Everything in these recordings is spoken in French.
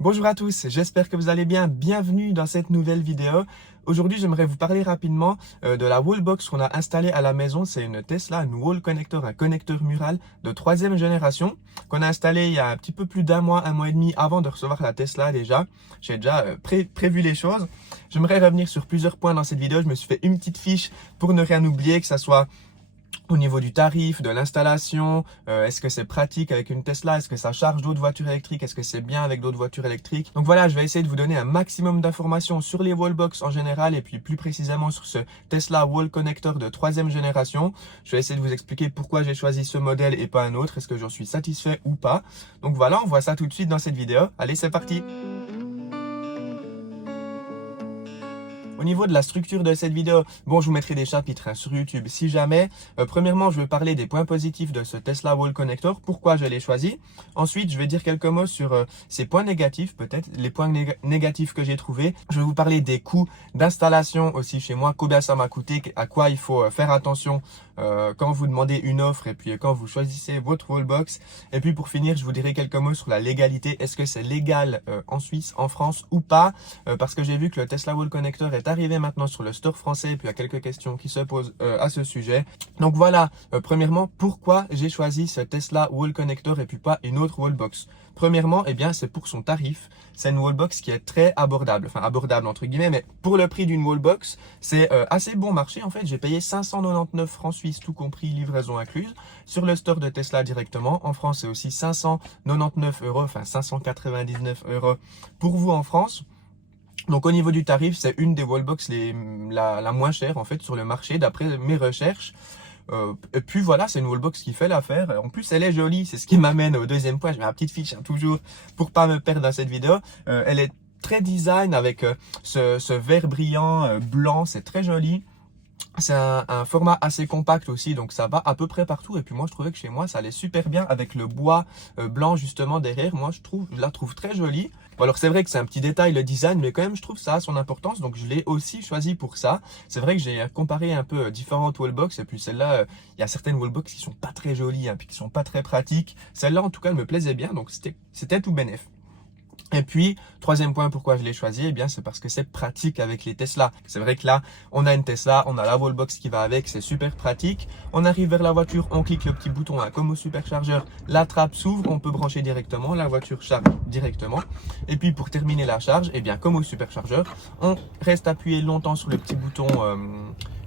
Bonjour à tous, j'espère que vous allez bien. Bienvenue dans cette nouvelle vidéo. Aujourd'hui, j'aimerais vous parler rapidement de la wallbox qu'on a installée à la maison. C'est une Tesla, une wall connector, un connecteur mural de 3e génération qu'on a installé il y a un petit peu plus d'un mois et demi avant de recevoir la Tesla déjà. J'ai déjà prévu les choses. J'aimerais revenir sur plusieurs points dans cette vidéo. Je me suis fait une petite fiche pour ne rien oublier, que ça soit au niveau du tarif, de l'installation, est-ce que c'est pratique avec une Tesla? Est-ce que ça charge d'autres voitures électriques? Est-ce que c'est bien avec d'autres voitures électriques? Donc voilà, je vais essayer de vous donner un maximum d'informations sur les wallbox en général et puis plus précisément sur ce Tesla Wall Connector de 3e génération. Je vais essayer de vous expliquer pourquoi j'ai choisi ce modèle et pas un autre. Est-ce que j'en suis satisfait ou pas? Donc voilà, on voit ça tout de suite dans cette vidéo. Allez, c'est parti! Au niveau de la structure de cette vidéo, bon, je vous mettrai des chapitres sur YouTube si jamais. Premièrement, je vais parler des points positifs de ce Tesla Wall Connector, pourquoi je l'ai choisi. Ensuite, je vais dire quelques mots sur ses points négatifs, peut-être les points négatifs que j'ai trouvés. Je vais vous parler des coûts d'installation aussi chez moi, combien ça m'a coûté, à quoi il faut faire attention quand vous demandez une offre et puis quand vous choisissez votre wallbox. Et puis pour finir, je vous dirai quelques mots sur la légalité. Est-ce que c'est légal en Suisse, en France ou pas? Parce que j'ai vu que le Tesla Wall Connector est arrivé maintenant sur le store français et puis il y a quelques questions qui se posent à ce sujet. Donc voilà, premièrement, pourquoi j'ai choisi ce Tesla Wall Connector et puis pas une autre wallbox? Premièrement, eh bien, c'est pour son tarif. C'est une wallbox qui est très abordable, enfin abordable entre guillemets, mais pour le prix d'une wallbox, c'est assez bon marché. En fait, j'ai payé 599 francs suisses, tout compris, livraison incluse, sur le store de Tesla directement. En France, c'est aussi 599 euros, enfin 599 euros pour vous en France. Donc au niveau du tarif, c'est une des wallbox la moins chère en fait sur le marché d'après mes recherches. Et puis voilà, c'est une wallbox qui fait l'affaire. En plus, elle est jolie, c'est ce qui m'amène au deuxième point. Je mets ma petite fiche toujours pour pas me perdre dans cette vidéo. Elle est très design avec ce vert brillant blanc, c'est très joli. C'est un format assez compact aussi, donc ça va à peu près partout. Et puis moi, je trouvais que chez moi, ça allait super bien avec le bois blanc justement derrière. Moi, je la trouve très jolie. Bon, alors c'est vrai que c'est un petit détail le design, mais quand même, je trouve ça a son importance. Donc je l'ai aussi choisi pour ça. C'est vrai que j'ai comparé un peu différentes wallbox. Et puis celle-là, il y a certaines wallbox qui sont pas très jolies, hein, puis qui sont pas très pratiques. Celle-là, en tout cas, elle me plaisait bien. Donc c'était tout bénef. Et puis, troisième point, pourquoi je l'ai choisi, eh bien, c'est parce que c'est pratique avec les Tesla. C'est vrai que là, on a une Tesla, on a la wallbox qui va avec, c'est super pratique. On arrive vers la voiture, on clique le petit bouton là, comme au superchargeur, la trappe s'ouvre, on peut brancher directement, la voiture charge directement. Et puis, pour terminer la charge, eh bien, comme au superchargeur, on reste appuyé longtemps sur le petit bouton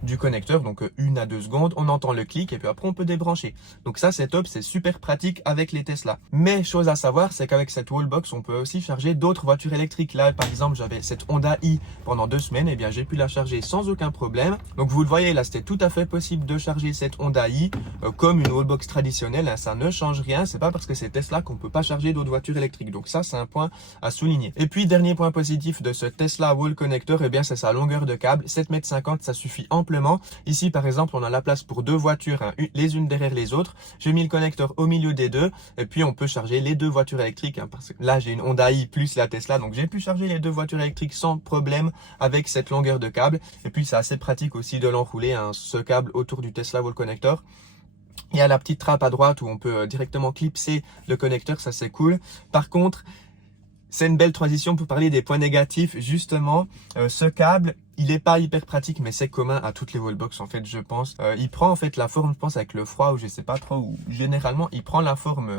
du connecteur, donc 1 à 2 secondes, on entend le clic et puis après on peut débrancher. Donc ça c'est top, c'est super pratique avec les Tesla. Mais chose à savoir, c'est qu'avec cette wallbox, on peut aussi charger d'autres voitures électriques. Là par exemple, j'avais cette Honda i pendant 2 semaines, et bien j'ai pu la charger sans aucun problème. Donc vous le voyez là, c'était tout à fait possible de charger cette Honda i comme une wallbox traditionnelle, hein, ça ne change rien, c'est pas parce que c'est Tesla qu'on peut pas charger d'autres voitures électriques. Donc ça c'est un point à souligner. Et puis dernier point positif de ce Tesla Wall Connector, et bien c'est sa longueur de câble, 7,50 m, ça suffit amplement. Ici, par exemple, on a la place pour 2 voitures, hein, les unes derrière les autres. J'ai mis le connecteur au milieu des deux et puis on peut charger les 2 voitures électriques. Hein, parce que là, j'ai une Honda i plus la Tesla, donc j'ai pu charger les 2 voitures électriques sans problème avec cette longueur de câble. Et puis, c'est assez pratique aussi de l'enrouler, hein, ce câble autour du Tesla Wall Connector. Il y a la petite trappe à droite où on peut directement clipser le connecteur, ça c'est cool. Par contre, c'est une belle transition pour parler des points négatifs. Justement, ce câble, il n'est pas hyper pratique, mais c'est commun à toutes les wallbox en fait, je pense. Il prend en fait la forme, je pense, avec le froid ou je sais pas trop, ou généralement, il prend la forme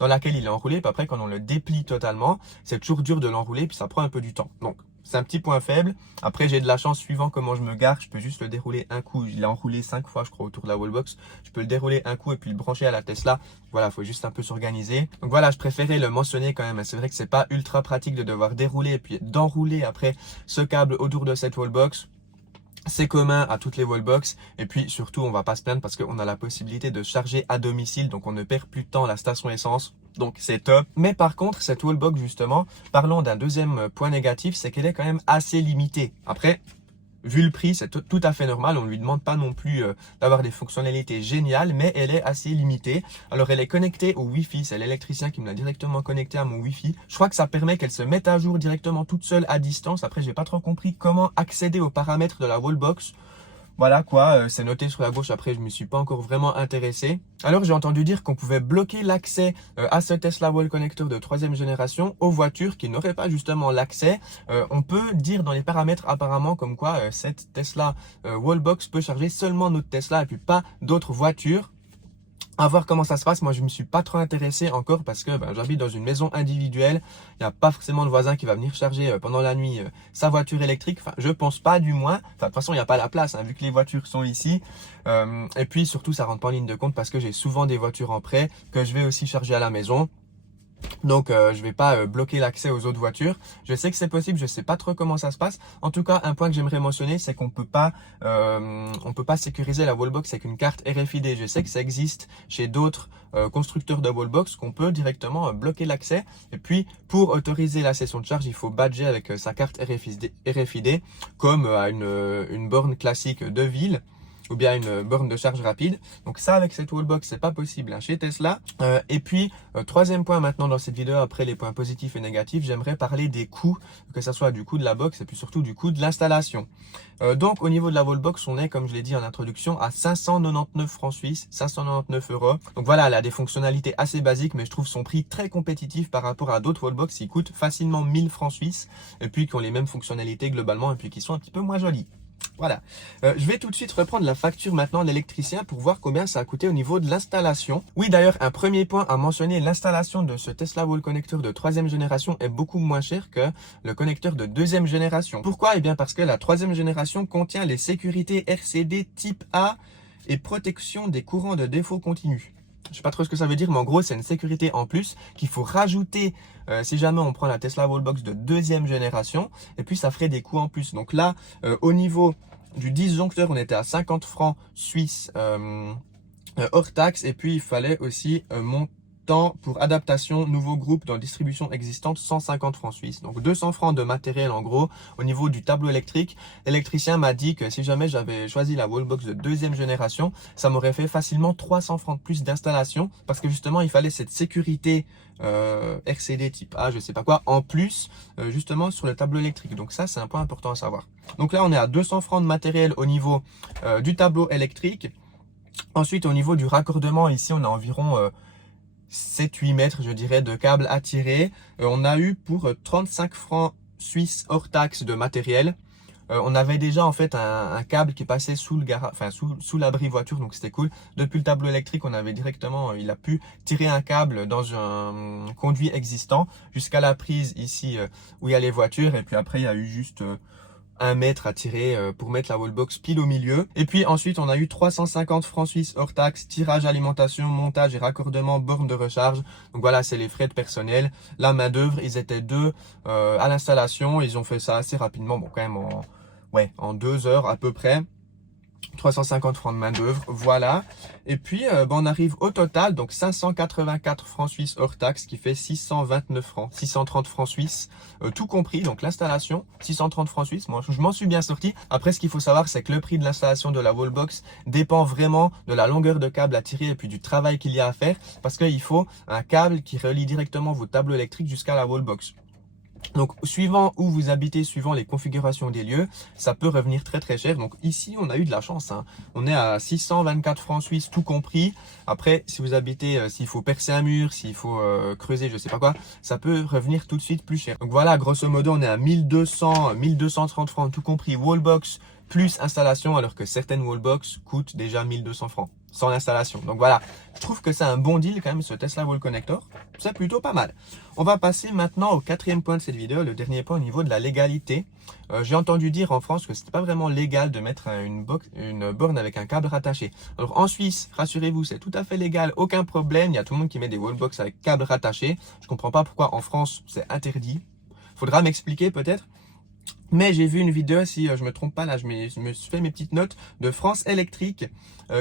dans laquelle il est enroulé. Puis après, quand on le déplie totalement, c'est toujours dur de l'enrouler, puis ça prend un peu du temps. Donc, c'est un petit point faible. Après, j'ai de la chance suivant comment je me gare. Je peux juste le dérouler un coup. Je l'ai enroulé 5 fois, je crois, autour de la wallbox. Je peux le dérouler un coup et puis le brancher à la Tesla. Voilà, faut juste un peu s'organiser. Donc voilà, je préférais le mentionner quand même. C'est vrai que c'est pas ultra pratique de devoir dérouler et puis d'enrouler après ce câble autour de cette wallbox. C'est commun à toutes les wallbox et puis surtout on va pas se plaindre parce qu'on a la possibilité de charger à domicile, donc on ne perd plus de temps à la station essence, donc c'est top. Mais par contre cette wallbox justement, parlons d'un deuxième point négatif, c'est qu'elle est quand même assez limitée. Après, vu le prix, c'est tout à fait normal. On ne lui demande pas non plus d'avoir des fonctionnalités géniales, mais elle est assez limitée. Alors, elle est connectée au Wi-Fi. C'est l'électricien qui me l'a directement connectée à mon Wi-Fi. Je crois que ça permet qu'elle se mette à jour directement toute seule à distance. Après, j'ai pas trop compris comment accéder aux paramètres de la wallbox. Voilà quoi, c'est noté sur la gauche. Après, je ne me suis pas encore vraiment intéressé. Alors, j'ai entendu dire qu'on pouvait bloquer l'accès à ce Tesla Wall Connector de 3e génération aux voitures qui n'auraient pas justement l'accès. On peut dire dans les paramètres apparemment comme quoi cette Tesla Wallbox peut charger seulement notre Tesla et puis pas d'autres voitures. À voir comment ça se passe. Moi, je me suis pas trop intéressé encore parce que j'habite dans une maison individuelle. Il n'y a pas forcément de voisin qui va venir charger pendant la nuit sa voiture électrique. Enfin, je pense pas du moins. Enfin, de toute façon, il n'y a pas la place vu que les voitures sont ici. Et puis surtout, ça rentre pas en ligne de compte parce que j'ai souvent des voitures en prêt que je vais aussi charger à la maison. Donc, je vais pas bloquer l'accès aux autres voitures. Je sais que c'est possible, je sais pas trop comment ça se passe. En tout cas, un point que j'aimerais mentionner, c'est qu'on peut pas sécuriser la wallbox avec une carte RFID. Je sais que ça existe chez d'autres constructeurs de wallbox qu'on peut directement bloquer l'accès. Et puis, pour autoriser la session de charge, il faut badger avec sa carte RFID comme à une borne classique de ville, ou bien une borne de charge rapide. Donc ça, avec cette wallbox, c'est pas possible chez Tesla. Et puis, troisième point maintenant dans cette vidéo, après les points positifs et négatifs, j'aimerais parler des coûts, que ce soit du coût de la box et puis surtout du coût de l'installation. Donc au niveau de la wallbox, on est, comme je l'ai dit en introduction, à 599 francs suisses, 599 €. Donc voilà, elle a des fonctionnalités assez basiques, mais je trouve son prix très compétitif par rapport à d'autres wallbox qui coûtent facilement 1000 francs suisses et puis qui ont les mêmes fonctionnalités globalement et puis qui sont un petit peu moins jolies. Voilà, je vais tout de suite reprendre la facture maintenant de l'électricien pour voir combien ça a coûté au niveau de l'installation. Oui, d'ailleurs, un premier point à mentionner, l'installation de ce Tesla Wall Connector de 3e génération est beaucoup moins cher que le connecteur de 2e génération. Pourquoi? Eh bien parce que la 3e génération contient les sécurités RCD type A et protection des courants de défaut continu. Je sais pas trop ce que ça veut dire, mais en gros, c'est une sécurité en plus qu'il faut rajouter si jamais on prend la Tesla Wallbox de 2e génération. Et puis, ça ferait des coûts en plus. Donc là, au niveau du disjoncteur, on était à 50 francs suisses hors taxe. Et puis, il fallait aussi monter pour adaptation, nouveau groupe dans distribution existante, 150 francs suisses. Donc 200 francs de matériel en gros. Au niveau du tableau électrique, l'électricien m'a dit que si jamais j'avais choisi la wallbox de 2e génération, ça m'aurait fait facilement 300 francs de plus d'installation parce que justement il fallait cette sécurité RCD type A, je sais pas quoi, en plus justement sur le tableau électrique. Donc ça, c'est un point important à savoir. Donc là, on est à 200 francs de matériel au niveau du tableau électrique. Ensuite, au niveau du raccordement, ici on a environ 7-8 mètres, je dirais, de câbles à tirer. On a eu pour 35 francs suisses hors taxe de matériel. On avait déjà en fait un câble qui passait sous le garage, enfin sous l'abri voiture, donc c'était cool. Depuis le tableau électrique, on avait directement, il a pu tirer un câble dans un conduit existant jusqu'à la prise ici où il y a les voitures. Et puis après, il y a eu juste 1 mètre à tirer pour mettre la wallbox pile au milieu. Et puis ensuite, on a eu 350 francs suisses hors taxe, tirage, alimentation, montage et raccordement, borne de recharge. Donc voilà, c'est les frais de personnel. La main d'œuvre, ils étaient 2 à l'installation. Ils ont fait ça assez rapidement, bon quand même en 2 heures à peu près. 350 francs de main d'œuvre, voilà. Et puis on arrive au total, donc 584 francs suisses hors taxe, qui fait 629 francs, 630 francs suisses, tout compris. Donc l'installation, 630 francs suisses. Moi, je m'en suis bien sorti. Après, ce qu'il faut savoir, c'est que le prix de l'installation de la wallbox dépend vraiment de la longueur de câble à tirer et puis du travail qu'il y a à faire, parce qu'il faut un câble qui relie directement vos tableaux électriques jusqu'à la wallbox. Donc, suivant où vous habitez, suivant les configurations des lieux, ça peut revenir très très cher. Donc ici, on a eu de la chance. On est à 624 francs suisses, tout compris. Après, si vous habitez, s'il faut percer un mur, s'il faut creuser, je sais pas quoi, ça peut revenir tout de suite plus cher. Donc voilà, grosso modo, on est à 1230 francs, tout compris, wallbox plus installation, alors que certaines wallbox coûtent déjà 1200 francs sans l'installation. Donc voilà, je trouve que c'est un bon deal quand même, ce Tesla Wall Connector. C'est plutôt pas mal. On va passer maintenant au 4e point de cette vidéo, le dernier point au niveau de la légalité. J'ai entendu dire en France que c'était pas vraiment légal de mettre une borne avec un câble rattaché. Alors en Suisse, rassurez-vous, c'est tout à fait légal, aucun problème. Il y a tout le monde qui met des wallbox avec câble rattaché. Je comprends pas pourquoi en France c'est interdit. Faudra m'expliquer peut-être. Mais j'ai vu une vidéo, si je me trompe pas, là je me suis fait mes petites notes, de France Électrique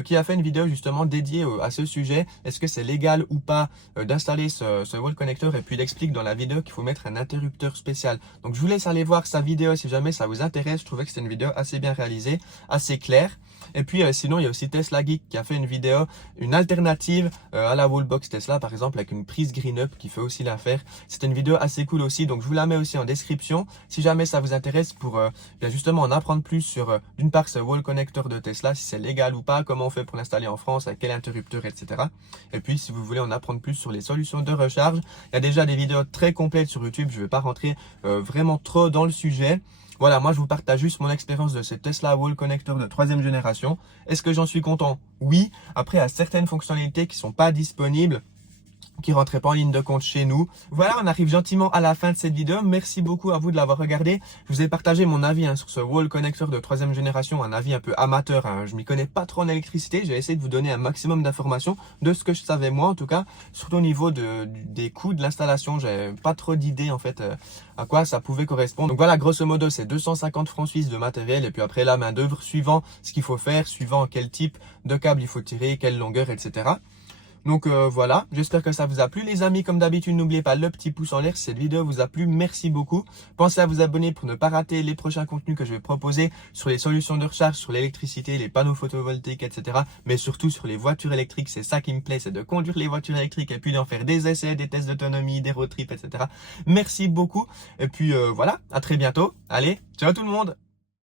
qui a fait une vidéo justement dédiée à ce sujet. Est-ce que c'est légal ou pas d'installer ce wall connector? Et puis il explique dans la vidéo qu'il faut mettre un interrupteur spécial. Donc je vous laisse aller voir sa vidéo si jamais ça vous intéresse. Je trouvais que c'était une vidéo assez bien réalisée, assez claire. Et puis sinon il y a aussi Tesla Geek qui a fait une vidéo, une alternative à la wallbox Tesla par exemple, avec une prise green up qui fait aussi l'affaire. C'était une vidéo assez cool aussi, donc je vous la mets aussi en description. Si jamais ça vous intéresse, m'intéresse pour bien justement en apprendre plus sur d'une part ce wall connector de Tesla, si c'est légal ou pas, comment on fait pour l'installer en France, avec quel interrupteur, etc. Et puis si vous voulez en apprendre plus sur les solutions de recharge, il y a déjà des vidéos très complètes sur YouTube, je ne vais pas rentrer vraiment trop dans le sujet. Voilà, moi je vous partage juste mon expérience de ce Tesla Wall Connector de 3e génération. Est-ce que j'en suis content? Oui. Après, il y a certaines fonctionnalités qui ne sont pas disponibles, qui rentraient pas en ligne de compte chez nous. Voilà, on arrive gentiment à la fin de cette vidéo. Merci beaucoup à vous de l'avoir regardé. Je vous ai partagé mon avis sur ce wall connector de 3e génération, un avis un peu amateur. Je m'y connais pas trop en électricité. J'ai essayé de vous donner un maximum d'informations de ce que je savais moi, en tout cas, surtout au niveau des coûts de l'installation. J'avais pas trop d'idées en fait à quoi ça pouvait correspondre. Donc voilà, grosso modo, c'est 250 francs suisses de matériel et puis après la main d'œuvre suivant ce qu'il faut faire, suivant quel type de câble il faut tirer, quelle longueur, etc. Donc voilà, j'espère que ça vous a plu les amis. Comme d'habitude, n'oubliez pas le petit pouce en l'air si cette vidéo vous a plu. Merci beaucoup. Pensez à vous abonner pour ne pas rater les prochains contenus que je vais proposer sur les solutions de recharge, sur l'électricité, les panneaux photovoltaïques, etc. Mais surtout sur les voitures électriques. C'est ça qui me plaît, c'est de conduire les voitures électriques et puis d'en faire des essais, des tests d'autonomie, des road trips, etc. Merci beaucoup. Et puis voilà, à très bientôt. Allez, ciao tout le monde.